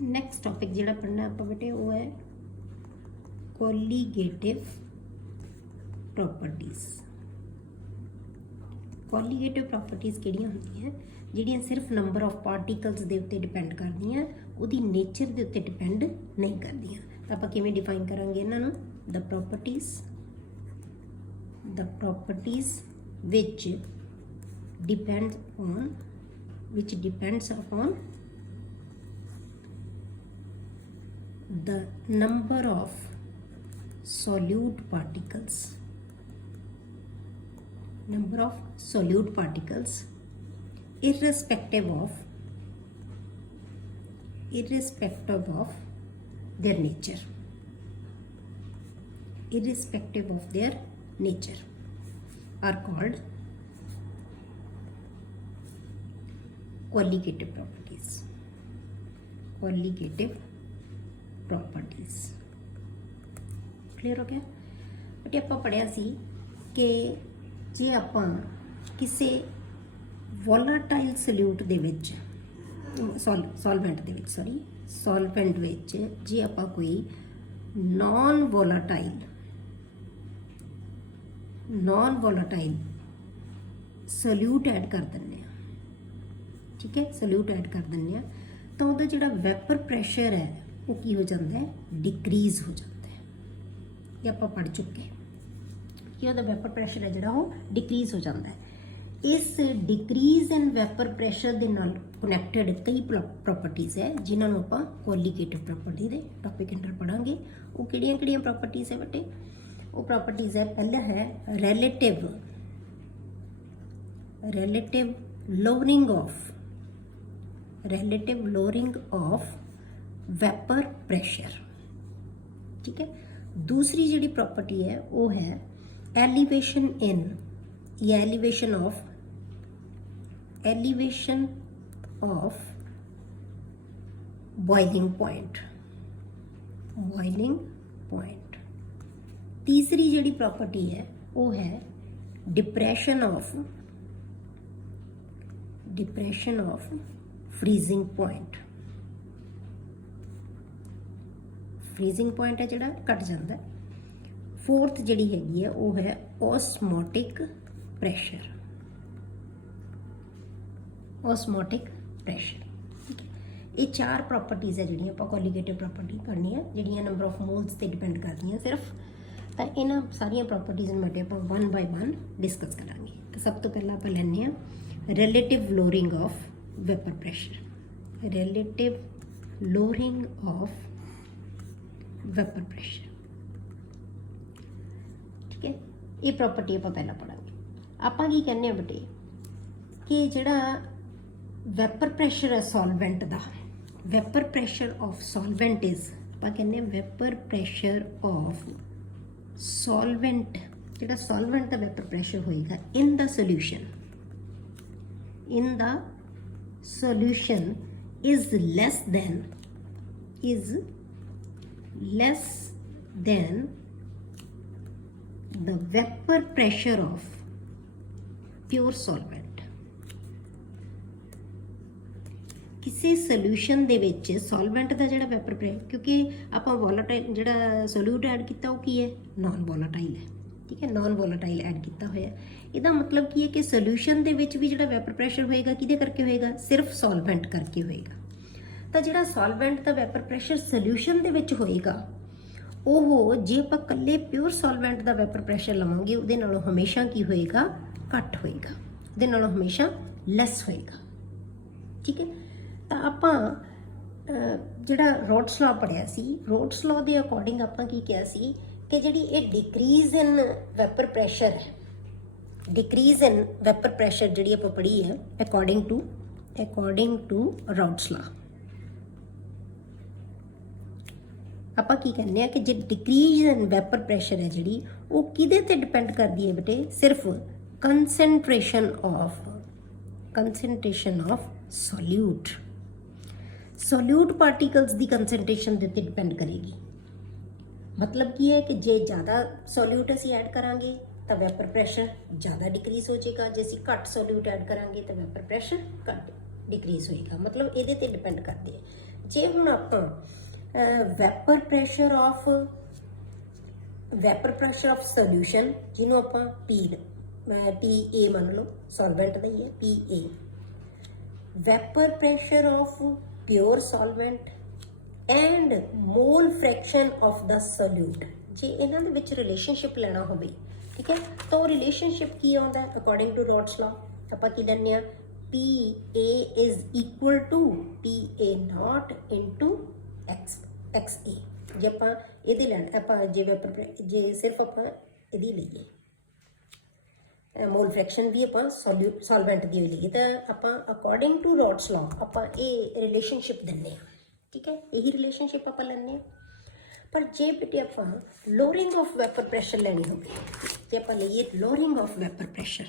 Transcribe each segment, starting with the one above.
Next topic जो पढ़ना आप बेटे वो है कोलीगेटिव प्रॉपर्टीज़। कोलीगेटिव प्रॉपर्टीज़ किहड़ियां होंदियां जिहड़ियां सिर्फ नंबर ऑफ पार्टिकल्स के उत्ते डिपेंड करदियां, उहदी नेचर के उत्ते डिपेंड नहीं करदियां। तो आपां किवें डिफाइन करांगे इन्हां नूं? The properties which depends upon the number of solute particles irrespective of their nature, are called colligative properties. Clear हो गया बेटे? आप पढ़िया सी कि जे आप किसी वोलाटाइल सल्यूट दे विच सॉल्वेंट विच जे आप कोई नॉन वोलाटाइल सल्यूट ऐड कर दें, ठीक है, सल्यूट ऐड कर दें तो वह जो वैपर प्रैशर है वो की हो जाता है? डिक्रीज़ हो जाता है। ये आप पढ़ चुके कि वह वैपर प्रैशर है जो डिक्रीज़ हो जाता है। इस डिक्रीज़ इन वैपर प्रैशर के नाल कनैक्टेड कई प्रॉपर्टीज़ है जिन्होंने आप कोलीगेटिव प्रॉपर्टी के टॉपिक अंडर पढ़ांगे। वो किहड़ियां प्रॉपर्टीज़ है बेटे? वो प्रॉपर्टीज़ है, पहला है relative lowering of vapor pressure, ठीक है। दूसरी जी प्रॉपर्टी है वो है elevation of boiling point। तीसरी जी प्रॉपर्टी है वो है डिप्रेशन ऑफ फ्रीजिंग पॉइंट है जोड़ा घट जाता है। फोर्थ जी हैगी है वो है ऑस्मोटिक प्रैशर, ठीक है। ये चार प्रॉपर्टीज़ है जिहड़ियां आपां कोलीगेटिव प्रॉपर्टी पढ़नी है, जिहड़ियां नंबर ऑफ मोल्स ते डिपेंड करदियां सिर्फ। तो इन्हां सारियां प्रॉपर्टीज़ नूं बेटे आपां वन बाय वन डिस्कस करांगे। तो सब तो पहला आपां लैंदे आ relative lowering of vapor pressure, ठीक है। ये प्रॉपर्टी आप पहला पढ़ांगे। आप की कहने बेटे कि जिहड़ा वैपर प्रैशर है सॉल्वेंट का, vapour pressure of solvent is, आप कहने वैपर प्रैशर ऑफ सॉल्वेंट, जिहड़ा सॉल्वेंट का वैपर प्रैशर होएगा in the solution is less than the vapor pressure of pure solvent। किसी सोल्यूशन दे विच सॉल्वेंट का जिहड़ा वैपर प्रैशर, क्योंकि आपां वोलाटाइल जिहड़ा सोल्यूट ऐड किया वो की है? नॉन वोलाटाइल है, ठीक है, नॉन वोलाटाइल ऐड किया होया। इसदा मतलब की है कि सोल्यूशन दे विच भी जिहड़ा वैपर प्रैशर होएगा किहदे करके होएगा? सिर्फ सॉल्वेंट करके होएगा। तो जिहड़ा सॉल्वेंट का वैपर प्रैशर सोल्यूशन दे विच होएगा ਉਹ ਜੇ ਆਪਾਂ ਕੱਲੇ ਪਿਓਰ ਸੋਲਵੈਂਟ ਦਾ ਵੈਪਰ ਪ੍ਰੈਸ਼ਰ ਲਵਾਂਗੇ ਉਹਦੇ ਨਾਲੋਂ ਹਮੇਸ਼ਾ ਕੀ ਹੋਏਗਾ? ਘੱਟ ਹੋਏਗਾ, ਉਹਦੇ ਨਾਲੋਂ ਹਮੇਸ਼ਾ ਲੈਸ ਹੋਏਗਾ, ਠੀਕ ਹੈ। ਤਾਂ ਆਪਾਂ ਜਿਹੜਾ ਰੋਡਸ ਲਾ ਪੜਿਆ ਸੀ, ਰੋਡਸ ਲਾ ਦੇ ਅਕੋਰਡਿੰਗ ਆਪਾਂ ਕੀ ਕਿਹਾ ਸੀ ਕਿ ਜਿਹੜੀ ਇਹ ਡਿਕਰੀਜ਼ ਇਨ ਵੈਪਰ ਪ੍ਰੈਸ਼ਰ ਹੈ, डिक्रीज इन वैपर प्रैशर जी आप पढ़ी है अकॉर्डिंग टू रॉड्स लॉ। आप की कहने हैं कि जो डिक्रीज इन वैपर प्रैशर है जी वो किदे ते डिपेंड करती है बेटे? सिर्फ कंसनट्रेशन ऑफ सोल्यूट पार्टिकल्स की कंसनट्रेशन के उत्ते डिपेंड करेगी। मतलब की है कि जे ज़्यादा सोल्यूट असीं ऐड करांगे तो वैपर प्रैशर ज़्यादा डिक्रीज़ हो जाएगा, जे असीं घट सोल्यूट ऐड करांगे तो वैपर प्रैशर घट डिक्रीज़ होएगा। मतलब ये डिपेंड करते हैं। जे हुण आपां वैपर प्रैशर ऑफ सोल्यूशन जिन्हों आपां पी ए मान लो, सॉल्वेंट का ही है P A, vapour pressure of pure solvent and mole fraction of the solute, जे इन्हां दे विच रिलेशनशिप लेना होवे, ठीक है, तो रिलेशनशिप की आउंदा है अकॉर्डिंग टू रॉड्स लॉ, आपां की लैंदे आ P A is equal to P A not into X A. जे आपां इहदी लैंड आपां जे सिर्फ आपां इहदी लईए मोल फ्रैक्शन भी आपां सॉल्वेंट दी लईए तो आपां अकॉर्डिंग टू रॉड्स लॉ आपां ये रिलेशनशिप दिंदे आ, ठीक है, यही रिलेशनशिप आपां लैंदे आ। पर जे बेटे आपां लोअरिंग ऑफ वैपर प्रैशर लैनी होवे, जे आपां लईए lowering of vapour pressure,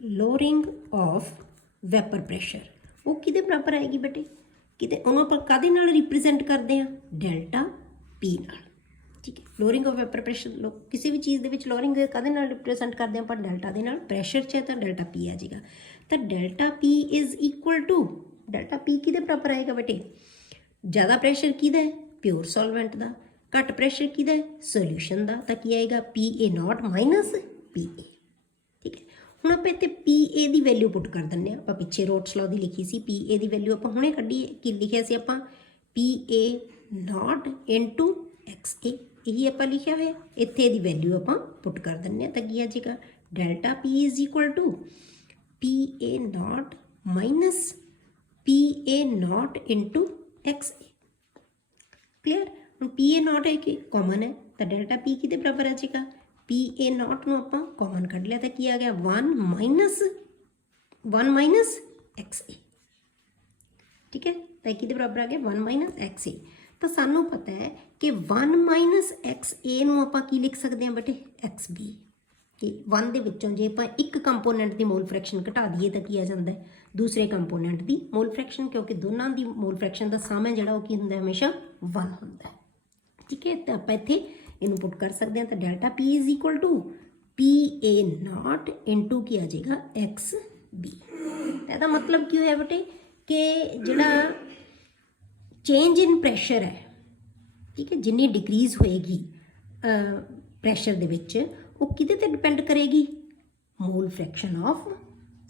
lowering of vapour pressure वो किहदे बराबर आएगी बेटे, किते उन्होंने पर कादे नाल रिप्रेजेंट करते हैं, डेल्टा पी नाल, ठीक है। लोअरिंग ऑफ वैपर प्रैशर किसी भी चीज़ के लोअरिंग कादे नाल रिप्रेजेंट करते हैं, पर डेल्टा दे नाल, प्रैशर च है तो डेल्टा पी आ जाएगा, तो delta P is equal to delta P किहदे बराबर आएगा बेटे, ज़्यादा प्रैशर किहदा है, प्योर सॉल्वेंट का, घट प्रैशर किहदा है, सोल्यूशन का, तो की आएगा P A not minus P ए, ठीक है। हुण आपां इत्थे पी ए की वैल्यू पुट कर दिंदे आं, आपां पिछे रॉड्स लॉ की लिखी सी पी ए की वैल्यू आपां हुणे कड्ढी, की लिखिया सी आपां P A not into X A, यही आपां लिखिया होया, इत्थे इहदी वैल्यू आपां पुट कर दिंदे आं, तां की आ जाएगा delta P is equal to P A not minus P A not into X A, clear. हुण पी ए नॉट है कि कॉमन है, तो डेल्टा पी किहदे बराबर आ जाएगा, पी ए नॉट नूं आपां कॉमन कढ लिया, तो की आ गया वन माइनस एक्स ए, ठीक है, तो किहदे बराबर आ गया वन माइनस एक्स ए। तो सानू पता है कि वन माइनस एक्स ए नूं आपां की लिख सकते हैं बेटे, एक्स बी, कि वन दे विचों जे आपां एक कंपोनेंट की मोल फ्रैक्शन घटा दईए तो की आ जाता है दूसरे कंपोनेंट की मोल फ्रैक्शन, क्योंकि दोनों की मोल फ्रैक्शन का सम है जिहड़ा वो की हुंदा है हमेशा वन हुंदा है, ठीक है। तो आपां इत्थे इनू पुट कर सकते हैं, तो delta P is equal to P A not into की आ जाएगा एक्स बी। इसका मतलब की होया बेटे कि जिहड़ा चेंज इन प्रैशर है, ठीक है, जिन्नी डिक्रीज होएगी प्रैशर दे विच वो किहदे ते डिपेंड करेगी, मोल फ्रैक्शन ऑफ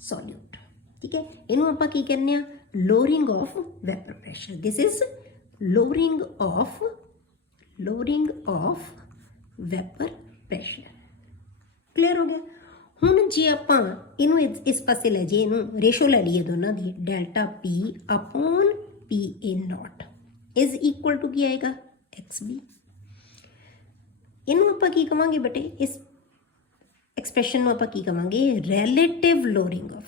सॉल्यूट, ठीक है। इनू आपां की कहने आ lowering of vapour pressure, this is lowering of vapour pressure, clear हो गया। हुण जे आपां इनू इस पासे लै जाइए, इनू रेशो लै लीए दोनों की, delta P upon P A not is equal to की आएगा एक्स बी। इनू आपां की कहांगे बेटे, इस एक्सप्रैशन नूं आपां की कहांगे, relative lowering of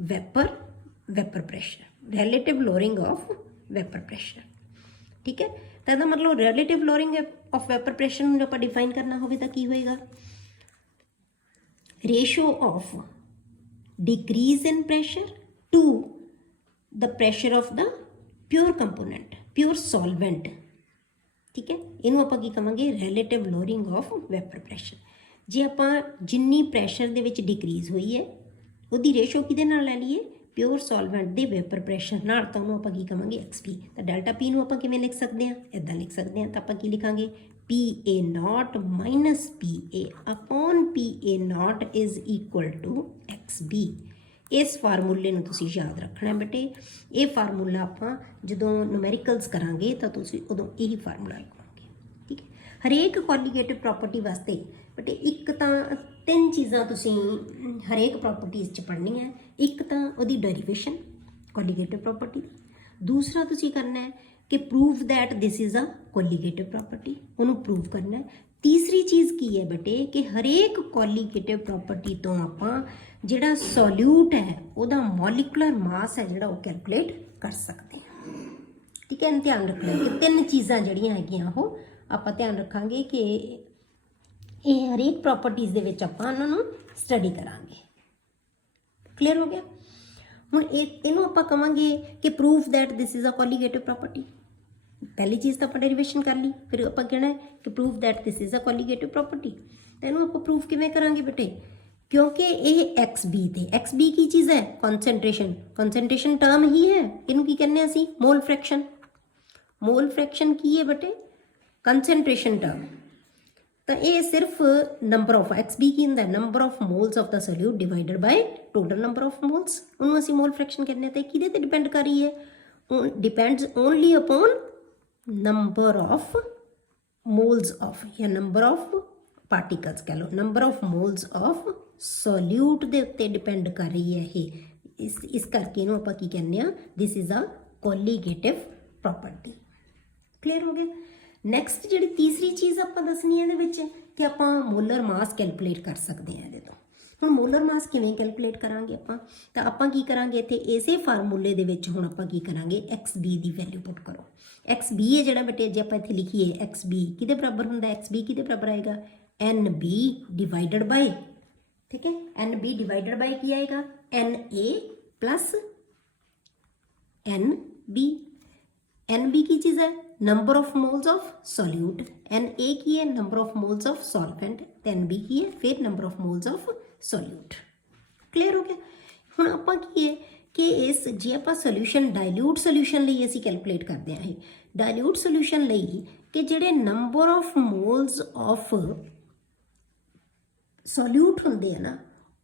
vapour pressure, relative lowering of vapour pressure, ठीक है। तो इसका मतलब relative lowering of vapour pressure जो आप डिफाइन करना हो तो की होएगा, ratio of decrease in pressure to the pressure of the pure component, pure solvent, ठीक है। इनू आप की कहांगे relative lowering of vapour pressure. जे आप जिन्नी प्रैशर दे विच डिक्रीज हुई है उसकी रेशो किहदे नाल लै लीए, प्योर सॉल्वेंट के वैपर प्रैशर नाल, तो उन्होंने आप की कहांगे एक्स पी। तो डेल्टा पी नूं आपां किवें लिख सकते हैं, इदां लिख सकते हैं, तो आपां की लिखांगे P A not minus P A upon P A not is equal to X B. इस फार्मूले नूं तुसीं याद रखना बेटे, ये फार्मूला आपां जदों न्यूमेरिकल्स करांगे तो तुसीं उदों यही फार्मूला लिखांगे, ठीक है। हरेक कोलीगेटिव प्रॉपर्टी वास्ते बेटे एक तो तीन चीज़ां तुसीं हरेक प्रॉपर्टीज़ च पढ़नी है, एक तो उहदी डेरिवेशन कोलीगेटिव प्रॉपर्टी, दूसरा तुसीं करना है कि prove that this is a colligative property, उन्होंने प्रूव करना है। तीसरी चीज़ की है बेटे कि हरेक कोलीगेटिव प्रॉपर्टी तो आपां जिहड़ा सॉल्यूट है उहदा मॉलिकुलर मास है जिहड़ा वो कैलकुलेट कर सकते हैं, ठीक है। ध्यान रखना कि तीन चीज़ां जिहड़ियां हैगियां वो आपां ध्यान रखांगे कि ये हरेक प्रॉपर्टीज़ दे विच आपां उन्हां नूं स्टडी करांगे, क्लीयर हो गया। हुण इहनूं आपां कहांगे कि proof that this is a colligative property, पहली चीज़ तो आपां डेरिवेशन कर ली, फिर आपां कहना है कि proof that this is a colligative property. तो इहनूं आपां प्रूफ किवें करांगे बेटे क्योंकि ये एक्स बी थे, एक्स बी की चीज़ है कॉन्सेंट्रेशन, कॉन्सेंट्रेशन टर्म ही है, इनू की कहने असी मोल फ्रैक्शन। मोल फ्रैक्शन की है बटे कंसनट्रेशन टर्म। तो ये सिर्फ नंबर ऑफ एक्स बी की होंगे number of moles of the solute divided by total number of moles, उन्होंने असी मोल फ्रैक्शन कहने। तो किदे ते डिपेंड कर रही है, depends only upon number of moles of या नंबर ऑफ पार्टिकल्स कह लो, number of moles of solute के उत्ते डिपेंड कर रही है ये। इस करके इनू आपां की कहने आ, this is a colligative property. Clear हो गया। नैक्सट जी तीसरी चीज़ आप दसनी है ये कि आप मोलर मास कैलकुलेट कर सकते हैं। ये तो हम मोलर मास किवें कैलकुलेट करांगे तो आप की करांगे इत्थे इसे फार्मूले दे विच हुण आपां की करांगे एक्स बी की वैल्यू पुट करो। एक्स बी है जिहड़ा बेटे जे आपां इत्थे लिखीए एक्स बी किहदे बराबर हुंदा, एक्स बी किहदे बराबर आएगा एन बी डिवाइडेड बाय, ठीक है, एन बी डिवाइडेड बाय की आएगा N A plus N B. N B की चीज़ है number of moles of solute, N A की है number of moles of solvent, N B की है फिर number of moles of solute. Clear हो गया। हुण आपां की है कि इस जे आपां सोल्यूशन डाइल्यूट सोल्यूशन लई असीं कैलकुलेट करते हैं, डाइल्यूट सोल्यूशन लई कि जिहड़े number of moles of solute होंदे हैं ना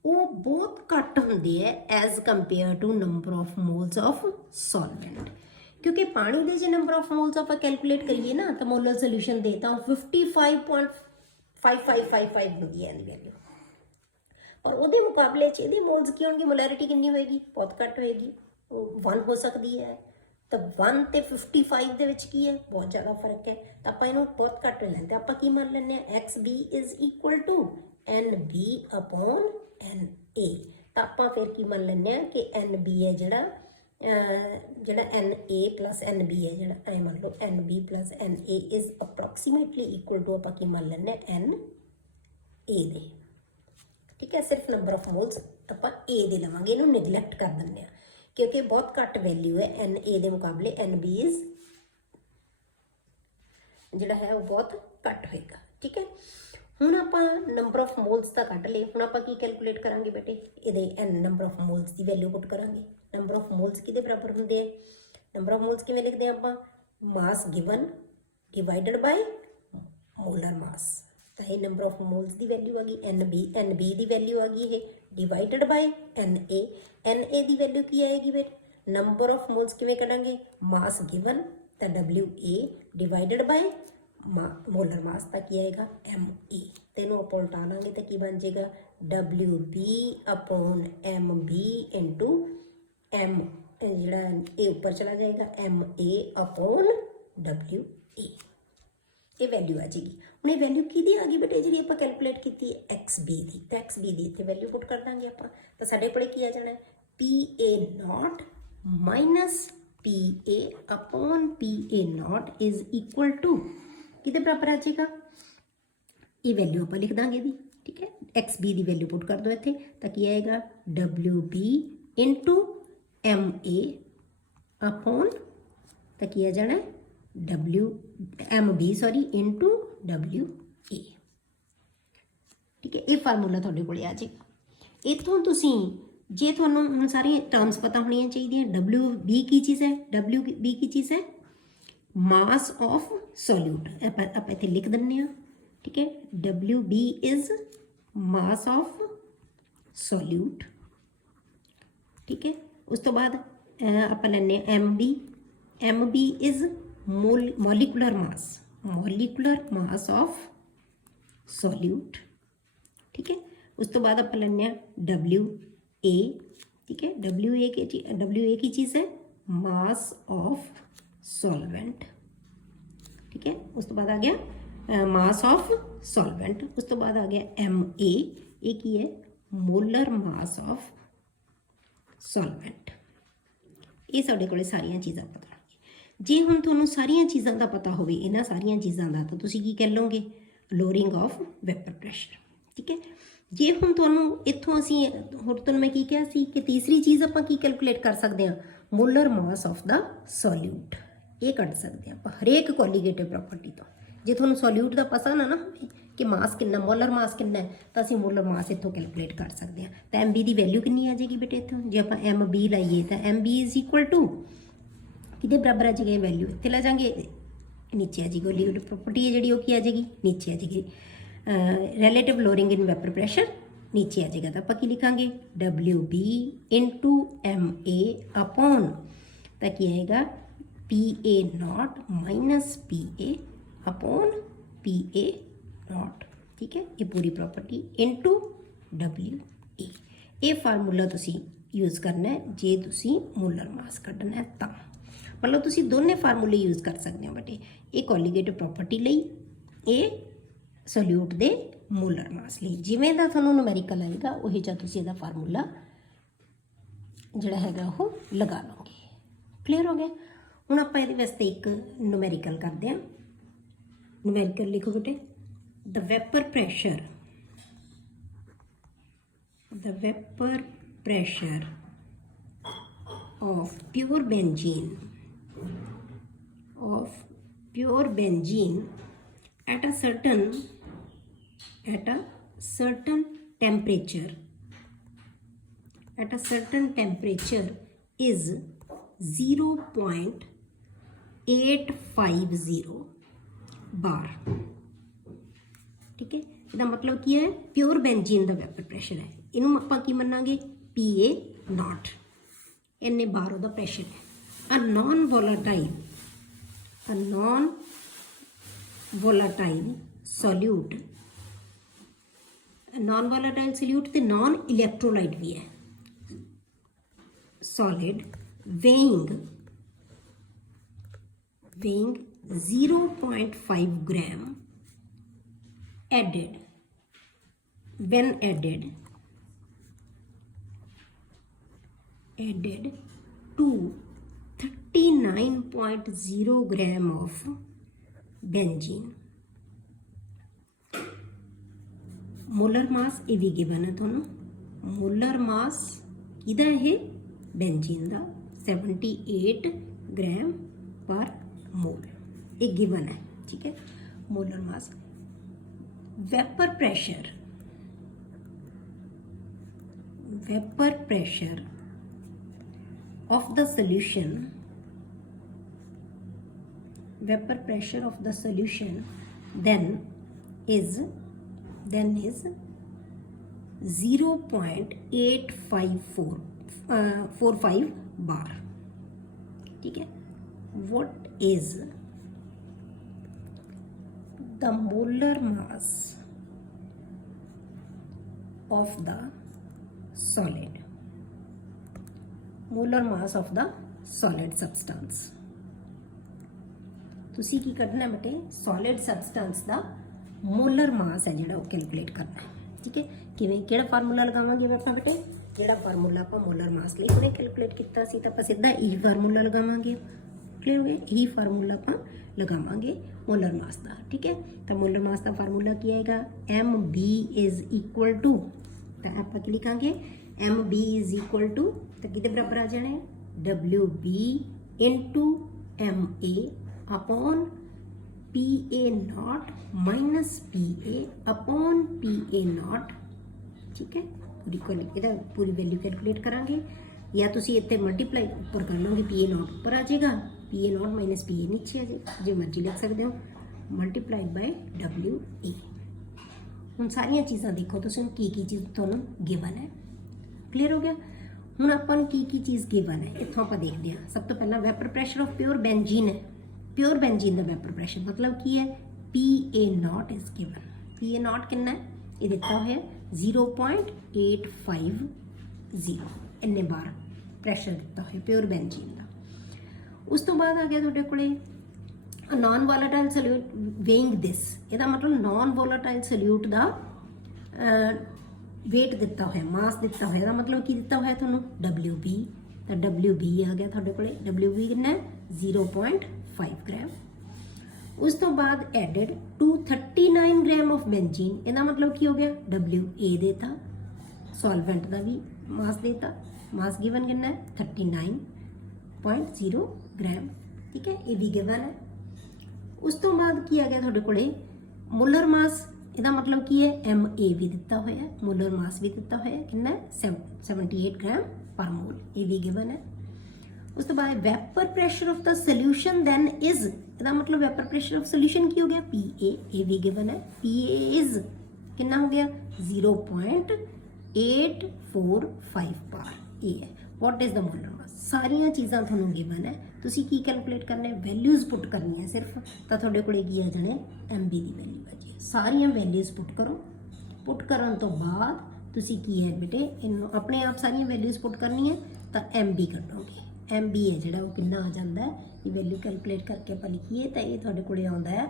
वो बहुत घट होंदे है as compared to number of moles of solvent. क्योंकि पानी के जो नंबर ऑफ मोल्स आप कैलकुलेट करिए ना तो मोलर सोल्यूशन देता हूँ 55.5555 होगी है वैल्यू, और वो मुकाबले ये मोल्स की होंगी मोलैरिटी कितनी होएगी, बहुत घट होएगी, 1 हो सकती है। तो 1 तो 55 के की है बहुत ज़्यादा फर्क है, तो आप इनू बहुत घट हो जाते आप की मान लें X B is equal to N B upon N A. तो आप फिर की मान लें कि एन बी है जोड़ा N A plus N B है जोड़ा ऐ मान लो N B plus N A is approximately equal to आप मान लें एन ए दे, ठीक है। सिर्फ नंबर ऑफ मोल्स आप ए दे लवांगे, इनू निगलैक्ट कर दें क्योंकि बहुत घट वैल्यू है एन ए के मुकाबले एन बी इज जोड़ा है वो बहुत घट होएगा, ठीक है। हुण आपां नंबर ऑफ मोल्स तो कढ़ ले, हुण आपां की कैलकुलेट करांगे बेटे ये एन नंबर ऑफ मोल्स की वैल्यू पुट करांगे। नंबर ऑफ मोल्स किहदे बराबर हुंदे हैं, नंबर ऑफ मोल्स किवें लिखदे आपां mass given divided by molar mass. तो ये नंबर ऑफ मोल्स की वैल्यू आ गई एन बी की वैल्यू आ गई है डिवाइडेड बाय एन ए की वैल्यू की आएगी फिर नंबर ऑफ मोल्स किवें कढ़ांगे मास गिवन तो W A divided by molar mass का की आएगा एम ए। तेनों आप उल्टा लाँगे तो की बन जाएगा W B upon M B into M जोड़ा ए ऊपर चला जाएगा M A upon W A, ये वैल्यू आ जाएगी। हूँ ये वैल्यू कि आ गई बेटे जी आप कैलकुलेट की एक्स बी की, तो एक्स बी की इतने वैल्यू पुट कर देंगे आप, तो साढ़े को की आ जाना है P A not minus P A upon P A not is equal to कितने बराबर आ जाएगा, ये वैल्यू आप लिख देंगे दी, ठीक है। एक्स बी की वैल्यू पुट कर दो इतने तो की आएगा W B into M A upon तो की आ जाना है W M B sorry into W A, ठीक है। ये फार्मूला थोड़े को आ जाएगा। इतों तुसी जे थोनों हुण सारी टर्म्स पता होनी चाहिए। डबल्यू बी की चीज़ है, डबल्यू बी की चीज़ है मास ऑफ सॉल्यूट, आप इतने लिख दें, ठीक है। W B is mass of solute, ठीक है। उस तो बाद आप लेने M B is molecular mass of solute, ठीक है। उस तो बाद आप लेने डबल्यू ए, ठीक है। डबल्यू ए की चीज़ है मास ऑफ सॉल्वेंट, ठीक है। उस तो बाद आ गया मास ऑफ सॉल्वेंट, उस तो बाद आ गया एम ए की है मोलर मास ऑफ सॉल्वेंट। ये साढ़े को सारिया चीज़ां पता होगी। जे हुण तुहानूं सारिया चीज़ां का पता होवे इन्हां सारिया चीज़ां का तो तुसीं की कह लोगे लोअरिंग ऑफ वेपर प्रेशर, ठीक है। जे हुण तुहानूं इत्थों असीं होर तुहानूं मैं की कहा सी कि तीसरी चीज़ आपां की कैलकुलेट कर सकते हैं molar mass of the solute, ये कढ़ सकते हैं आप हरेक कोलीगेटिव प्रॉपर्टी तो। जे तुहानूं सॉल्यूट का पता ना होवे कि मास कितना मोलर मास कितना है, तो असीं मोलर मास इत्थों कैलकुलेट कर सकते हैं। तो एम बी की वैल्यू कितनी आ जाएगी बेटे इत्थों, जे आप एम बी लाइए तो M B is equal to किहदे बराबर आ जाएगी वैल्यू, इत्थे ला जाएंगे नीचे आ जाएगी, लिक्विड प्रॉपर्टी है जी की आ जाएगी नीचे आ जाएगी, relative lowering in vapour pressure नीचे आ जाएगा। तो आप की लिखांगे W B into M A upon तो क्या आएगा P A not minus P A upon P A not. ठीक है, ये पूरी प्रॉपर्टी इंटू डबल्यू ए। ये फार्मूला तुसी यूज़ करना है जे तुसी मोलर मास कढ़ना है तो, मतलब तुसी दोने फार्मूले यूज़ कर सकते हो बेटे, ये कोलीगेटिव प्रॉपर्टी लई, ये सोल्यूट दे मोलर मास लई। जिवें दा तुहानूं न्यूमेरिकल आएगा उही जिहा तुसी इहदा फार्मूला जिहड़ा हैगा वो लगा लोगे। क्लीयर हो गया। हुण आपां इहदे वास्ते एक न्यूमेरिकल करदे हां। न्यूमेरिकल लिखो बेटे, the vapour pressure of pure benzene at a certain temperature is 0.850 बार। ठीक है, इसका मतलब की है प्योर बेंजीन का वेपर प्रैशर है, इनू आपां की मन्नांगे पी ए नॉट, इन्ने बार उहदा प्रैशर है। अ नॉन वोलाटाइल सोल्यूट ते नॉन इलैक्ट्रोलाइट भी है solid weighing 0.5 gram when added to 39.0 gram of benzene। Molar mass ये भी गिवन है थोनों, मोलर मास किदा है बेंजीन का 78 ग्राम पर मोल, एक गिवन है। ठीक है, molar mass. Vapour pressure of the solution then is 0.845 बार। ठीक है, what is the molar mass of the solid substance। तुसी की करना है बेटे, सॉलिड सबसटेंस का मोलर मास है जिहड़ा कैलकुलेट करना है। ठीक है, किवें किहड़ा फार्मूला लगावांगे ਆਪਾਂ बेटे, जिहड़ा फार्मूला आप मोलर मास लिए हुणे कैलकुलेट किया सी तो आप सीधा यही फार्मूला लगावांगे। क्लियर हो गया, यही फार्मूला आप लगावांगे मोलर मास का। ठीक है, तो मोलर मास का फार्मूला की आएगा M B is equal to, तो आप लिखांगे M B is equal to तो कि बराबर आ जाने W B into M A upon P A not minus P A upon P A not. ठीक है, पूरी वैल्यू कैलकुलेट करांगे, या तुसी इत्थे मल्टीप्लाई ऊपर कर लोगे, पी ए नॉट ऊपर आ जाएगा, P A not minus P ए नीचे आ जाएगा, जो मर्जी लिख सकते हो, मल्टीप्लाइड बाय डबल्यू ए। हुण सारियां चीज़ां देखो तुसीं की चीज़ तुहानूं गिवन है। क्लीयर हो गया। हुण आपां नूं की चीज़ गिवन है, इत्थों आपां देखते हैं। सब तो पहला vapour pressure of pure benzene है, प्योर बेंजीन का वेपर प्रैशर मतलब की है P A not is given. P A not कितना है, ये दिता हुआ है 0.850, इन्ने बार प्रैशर दिता है प्योर बेंजीन का। उस तो बाद आ गया तुहाडे कोले non volatile solute weighing this, इसका मतलब नॉन वोलाटाइल सोल्यूट का वेट दिता हुआ, मास दिता हुआ, इसका मतलब की दिता हुआ थोनों डबल्यू बी। तो डबल्यू बी आ गया तुहाडे कोले, डबल्यू बी कितना है 0.5 ग्राम। उस तो बाद added to 39 gram of benzene, इसका मतलब की हो गया डबल्यू ए देता, सॉल्वेंट का भी मास देता, मास गिवन कितना है 39.0 ग्राम। ठीक है, ये भी गिवन है। उस तो बाद की आ गया तुहाडे कोले मोलर मास, ਇਹਦਾ ਮਤਲਬ ਕੀ ਹੈ MA ਵੀ ਦਿੱਤਾ ਹੋਇਆ ਹੈ, ਮੋਲਰ ਮਾਸ ਵੀ ਦਿੱਤਾ ਹੋਇਆ ਹੈ, ਕਿੰਨਾ 78 ਗ੍ਰਾਮ ਪਰ ਮੋਲ, ਇਹ ਵੀ ਗਿਵਨ ਹੈ। ਉਸ ਤੋਂ ਬਾਅਦ ਵੈਪਰ ਪ੍ਰੈਸ਼ਰ ਆਫ ਦਾ ਸੋਲਿਊਸ਼ਨ ਦੈਨ ਇਜ਼, ਇਹਦਾ ਮਤਲਬ ਵੈਪਰ ਪ੍ਰੈਸ਼ਰ ਆਫ ਸੋਲਿਊਸ਼ਨ ਕੀ ਹੋ ਗਿਆ PA, ਇਹ ਵੀ ਗਿਵਨ ਹੈ। PA ਇਜ਼ ਕਿੰਨਾ ਹੋ ਗਿਆ 0.845 ਬਾਰ, ਇਹ ਹੈ। ਵਾਟ ਇਜ਼ ਦਾ ਮੋਲਰ ਮਾਸ, ਸਾਰੀਆਂ ਚੀਜ਼ਾਂ ਤੁਹਾਨੂੰ ਗਿਵਨ ਹੈ, ਤੁਸੀਂ ਕੀ ਕੈਲਕੂਲੇਟ ਕਰਨਾ ਹੈ ਵੈਲਿਊਜ਼ ਪੁੱਟ ਕਰਨੀਆਂ ਸਿਰਫ, ਤਾਂ ਤੁਹਾਡੇ ਕੋਲੇ ਕੀ ਆ ਜਾਣੇ MB ਦੀ ਵੈਲਿਊ ਹੈ ਜੀ। ਸਾਰੀਆਂ ਵੈਲਿਊਜ਼ ਪੁੱਟ ਕਰੋ, ਪੁੱਟ ਕਰਨ ਤੋਂ ਬਾਅਦ ਤੁਸੀਂ ਕੀ ਹੈ ਬੇਟੇ ਇਹਨੂੰ ਆਪਣੇ ਆਪ ਸਾਰੀਆਂ ਵੈਲਿਊਜ਼ ਪੁੱਟ ਕਰਨੀ ਹੈ ਤਾਂ MB ਕੱਢੋਗੇ। MB ਹੈ ਜਿਹੜਾ ਉਹ ਕਿੰਨਾ ਆ ਜਾਂਦਾ ਹੈ, ਇਹ ਵੈਲਿਊ ਕੈਲਕੂਲੇਟ ਕਰਕੇ ਆਪਾਂ ਲਿਖੀਏ ਤਾਂ ਇਹ ਤੁਹਾਡੇ ਕੋਲੇ ਆਉਂਦਾ ਹੈ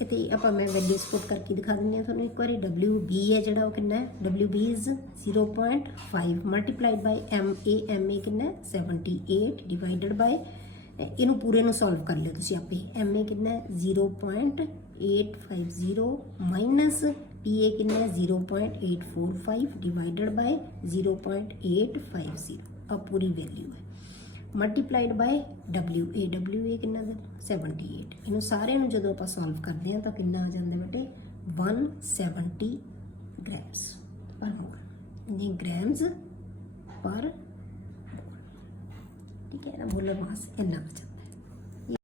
इतने आप मैं वैल्यूज पुट करके दिखा दें थोड़ा एक बार WB है जोड़ा वो कितना है WB is 0.5 multiplied by MA कितना है 78 डिवाइडेड बाय इनू पूरे नू सॉल्व कर लियो तुसी आपे MA कितना है 0.850 माइनस PA कितना है 0.845 डिवाइडेड बाय 0.850 अब पूरी वैल्यू है मल्टीप्लाइड बाय WA कितना 78 इनू सारे नू जदों आपां सॉल्व करते हैं तो कितना आ जाता बेटे 170 ग्राम्स पर मोल, यानी ग्राम्स पर मोल, ठीक है ना। मोलर मास इन्ना बचा।